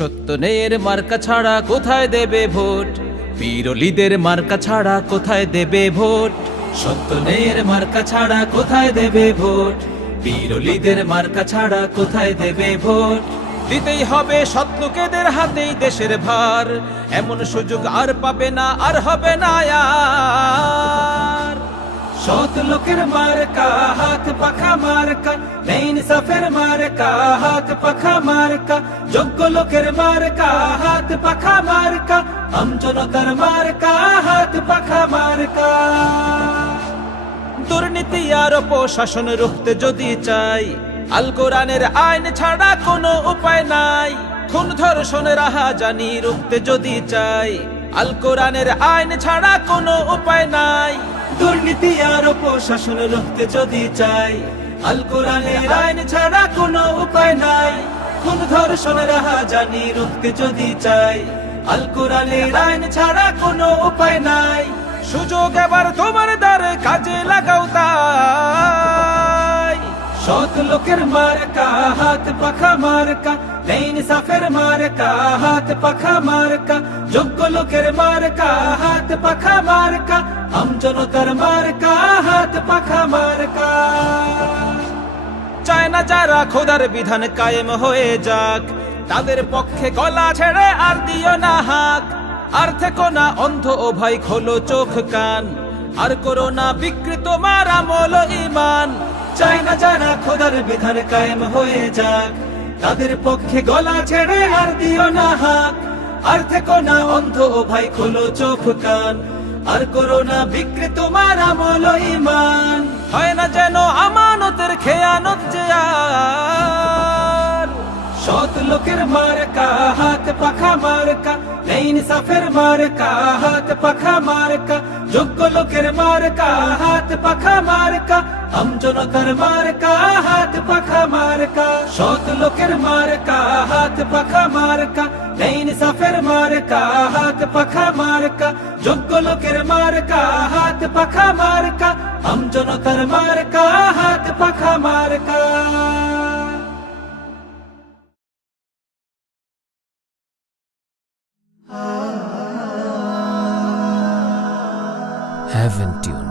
সত্য ন্যায়ের মার্কা ছাড়া কোথায় দেবে ভোট? বীরলিদের মার্কা ছাড়া কোথায় দেবে ভোট? সত্য ন্যায়ের মার্কা ছাড়া কোথায় দেবে ভোট? বীরলিদের মার্কা ছাড়া কোথায় দেবে ভোট? দিতেই হবে সৎ লোকেদের হাতেই দেশের ভার, এমন সুযোগ আর পাবে না, আর হবে না আর। সৎ লোকের মার্কা হাত পাখা মার্কা, ইনসাফের মার্কা হাত পাখা মার্কা, যোগ্য লোকের মার্কা হাত পাখা মার্কা, আমজনতার মার্কা হাত পাখা মার্কা। দুর্নীতি আর অপশাসন রুখতে যদি চাই, আল কোরআনের আইন ছাড়া কোনো উপায় নাই। খুন ধর্ষণের রাহাজানি রুখতে যদি চাই, আল কোরআনের আইন ছাড়া কোনো উপায় নাই। দুর্নীতি আর অপশাসন রুখতে যদি চাই, আল কোরআনের আইন ছাড়া কোনো উপায় নাই। খুন ধর্ষণের রাহাজানি রুখতে যদি চাই, আল কোরআনের আইন ছাড়া কোনো উপায় নাই। সুযোগ এবার তোমার দ্বারে, কাজে লাগাও তাই। সৎ লোকের মার্কা হাত পাখা মার্কা, ইনসাফের মার্কা হাত পাখা মার্কা, যোগ্য লোকের মার্কা হাত পাখা মার্কা, আমজনতার মার্কা হাত পাখা মার্কা। চায় না যারা খোদার বিধান কায়েম হয়ে যাক, তাদের পক্ষে গলা ছেড়ে আর দিও না হাক। আর থেকো না অন্ধ ও ভাই, খোলো চোখ কান, আর করো না বিকৃত মার আমল ঈমান। চায় না যারা খোদার বিধান কায়েম হয়ে যাক, তাদের পক্ষে গলা ছেড়ে আর দিও না হাক। আর থেকো না অন্ধ ও ভাই, খোলো চোখ কান, আর করো না বিকৃত মার আমল ঈমান। হয় না যেন আমানতের খেয়ানত যে আর। সৎ লোকের মার্কা হাত পাখা মার্কা, ইনসাফের মার্কা হাত পাখা মার্কা, যোগ্য লোকের মার্কা হাত পাখা মার্কা, আমজনতার মার্কা হাত পাখা মার্কা। সৎ লোকের মার্কা হাত পাখা মার্কা, ইনসাফের মার্কা হাত পাখা মার্কা, যোগ্য লোকের মার্কা হাত পাখা মার্কা, আমজনতার মার্কা হাত পাখা মার্কা। Haven't tuned.